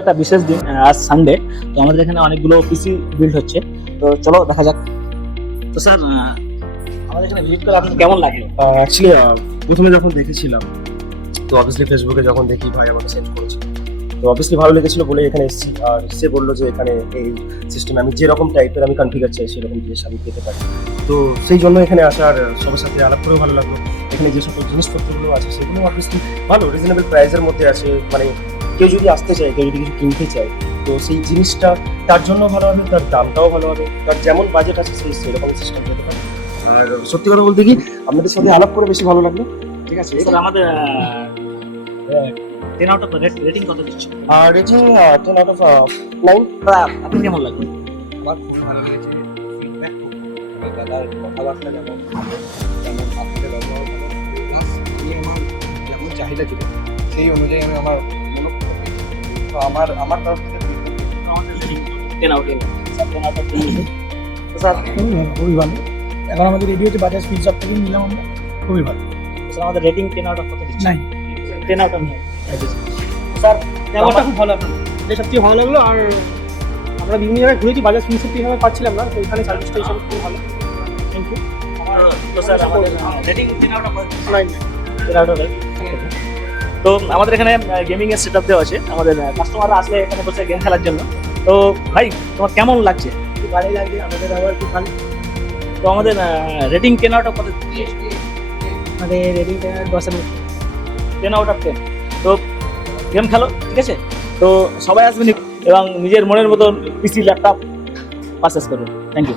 একটা বিশেষ দিন, আজ সানডে। তো আমাদের এখানে অনেকগুলো পিসি বিল্ড হচ্ছে, তো চলো দেখা যাক। তো স্যার, আমাদের এখানে ভিজিট করে আপনার কেমন লাগলো? অ্যাকচুয়ালি প্রথমে যখন দেখেছিলাম, তো অবভিয়াসলি ফেসবুকে যখন দেখি ভাই আমাকে সেন্ড করেছে, তো অবভিয়াসলি ভালো লেগেছিল বলে এখানে এসেছি। আর সে বললো যে এখানে এই সিস্টেমে আমি যেরকম টাইপের আমি কনফিগার চাই সেরকম জিনিস আমি পেতে পারি। তো সেই জন্য এখানে আসার সবার সাথে আলাপ করেও ভালো লাগলো। এখানে যে সকল জিনিসপত্রগুলো আছে সেগুলো অবভিয়াসলি ভালো, রিজনেবল প্রাইসের মধ্যে আছে। মানে কেউ যদি আসতে চায়, কেউ যদি কিছু কিনতে চায়, তো সেই জিনিসটা তার জন্য ভালো হবে, তার দামটাও ভালো হবে, তার যেমন বাজেট আছে সেই সেরকম সিস্টেম পেতে পারে। আর সত্যি কথা বলতে কি, আপনাদের সাথে আলাপ করে বেশি ভালো লাগলো। ঠিক আছে, স্যার, আমাদের 10 আউট অফ রেটিং কত দিচ্ছ? Rating 10 out of 9। আপনি কেমন লাগলো? আমার খুবই ভালো লেগেছে। ফিডব্যাক খুব ভালো, দাদার কথাবার্তা যেমন ভালো, তেমন আপনাদের ব্যবহার ভালো, প্লাস আমি আমার যেমন চাহিদা ছিল সেই অনুযায়ী আমি আমার মনোভূত পেয়েছি। তো আমার তরফ থেকে আমাদের রেটিং 10 আউট অফ 10। তো স্যার, খুবই ভালো। এখন আমাদের রেডি হচ্ছে বাজাজ ফিজ শপ থেকে নিলাম আমরা, খুবই ভালো। স্যার আমাদের রেটিং 10 আউট অফ কত দিচ্ছ? নাই 10 আউট অফ 9। স্যার, ব্যবহারটা খুব ভালো আপনার, এটা সবচেয়ে ভালো লাগলো। আর আমরা বিভিন্ন জায়গায় ঘুরেছি, বাজাজ ফিজ শপ এইভাবে পাচ্ছিলাম না, তো এখানে সার্ভিস স্টেশন খুব ভালো। Thank you. তো স্যার আমাদের রেটিং 10 আউট অফ নাই 10 আউট অফ 9। তো আমাদের এখানে গেমিং এর সেটআপ দেওয়া আছে, আমাদের কাস্টমাররা আসলে এখানে বসে গেম খেলার জন্য। তো ভাই, তোমার কেমন লাগছে? খুব ভালোই লাগছে, আমাদের ব্যবহার খুব ভালো। তো আমাদের রেটিং 10 আউট অফ কত? আমাদের রেটিংটা 10-এর মধ্যে। 10 আউট অফ 10। তো গেম খেলো, ঠিক আছে? তো সবাই আসবেন এবং নিজের মনের মতন পিসি ল্যাপটপ পারচেস করুন। Thank you.